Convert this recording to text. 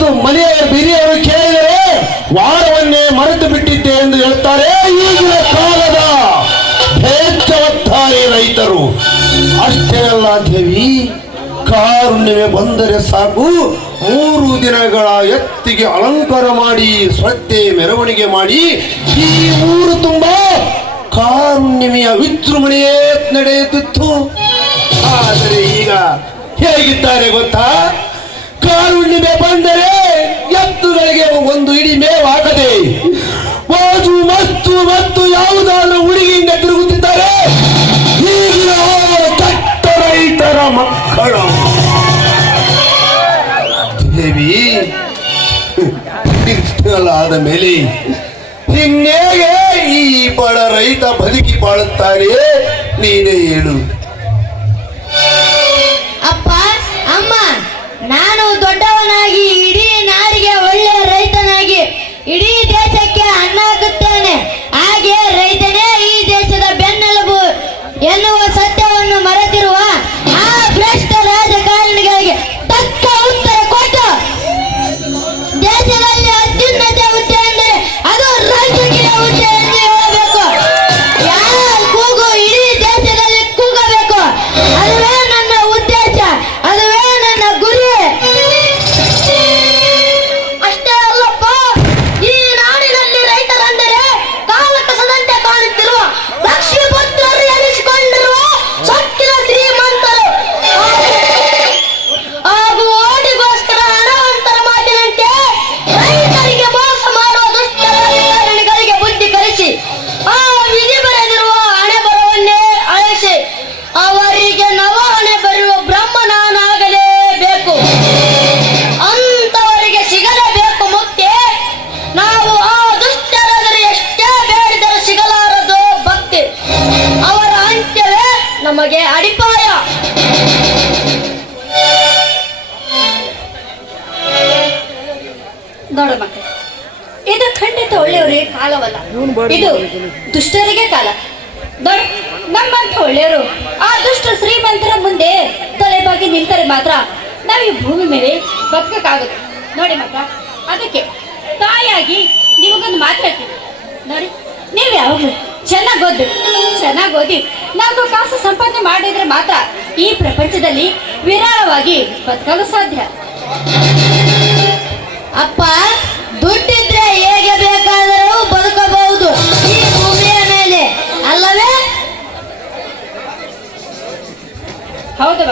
ಮತ್ತು ಮನೆಯ ಬಿರಿಯವರು ಕೇಳಿದರೆ, ವಾರವನ್ನೇ ಮರೆತು ಬಿಟ್ಟಿದ್ದೆ ಎಂದು ಹೇಳ್ತಾರೆ, ಈಗಿನ ಕಾಲದ ಹೆಚ್ಚವತ್ತಾರೆ ರೈತರು. ಅಷ್ಟೇ ಅಲ್ಲ ದೇವಿ, ಕಾರುಣ್ಯವೇ ಬಂದರೆ ಸಾಕು, ಮೂರು ದಿನಗಳ ಎತ್ತಿಗೆ ಅಲಂಕಾರ ಮಾಡಿ, ಶ್ರದ್ಧೆ ಮೆರವಣಿಗೆ ಮಾಡಿ, ಈ ಊರು ತುಂಬಾ ಕಾರುಣ್ಯಮೆಯ ವಿಜೃಂಭಣೆಯೇ ನಡೆಯುತ್ತಿತ್ತು. ಆದರೆ ಈಗ ಹೇಗಿದ್ದಾರೆ ಗೊತ್ತಾ? ಕಾರುಣ್ಯಮೆ ಬಂದರೆ ದೇವಿ ಆದ ಮೇಲೆ ಇನ್ನೇಗೆ ಈ ಬಡ ರೈತ ಬದುಕಿ ಬಾಳುತ್ತಾನೆ ನೀನೇ ಹೇಳು ಅಪ್ಪ ಅಮ್ಮ ನಮಗೆ ಅಡಿಪಾಯ. ನೋಡ ಮಕ್ಕಳು ಇದು ಖಂಡಿತ ಒಳ್ಳೆಯವರಿಗೆ ಕಾಲವಲ್ಲ. ಇದು ದುಷ್ಟರಿಗೆ ಕಾಲ. ದೊಡ್ಡ ನಮ್ಮಂತ ಒಳ್ಳೆಯವರು ಆ ದುಷ್ಟ ಶ್ರೀಮಂತರ ಮುಂದೆ ತಲೆಬಾಗಿ ನಿಂತರೆ ಮಾತ್ರ ನಾವು ಈ ಭೂಮಿ ಮೇಲೆ ಬದುಕಕ್ಕಾಗುತ್ತೆ ನೋಡಿ ಮಾತ್ರ ಅದಕ್ಕೆ ತಾಯಿಯಾಗಿ ನಿಮಗೊಂದು ಮಾತು ಹೇಳ್ತೀನಿ. ಓದಿ ನಾಲ್ಕು ಕಾಸು ಸಂಪಾದನೆ ಮಾಡಿದ್ರೆ ಮಾತ್ರ ಈ ಪ್ರಪಂಚದಲ್ಲಿ ವಿರಾಳವಾಗಿ ಬದುಕಲು ಸಾಧ್ಯ. ಅಪ್ಪ, ದುಡ್ಡಿದ್ರೆ ಹೇಗೆ ಬೇಕಾದರೂ ಬದುಕಬಹುದು. ಈ ಭೂಮಿಯ ಮೇಲೆ ಅಲ್ಲವೇ? ಹೌದು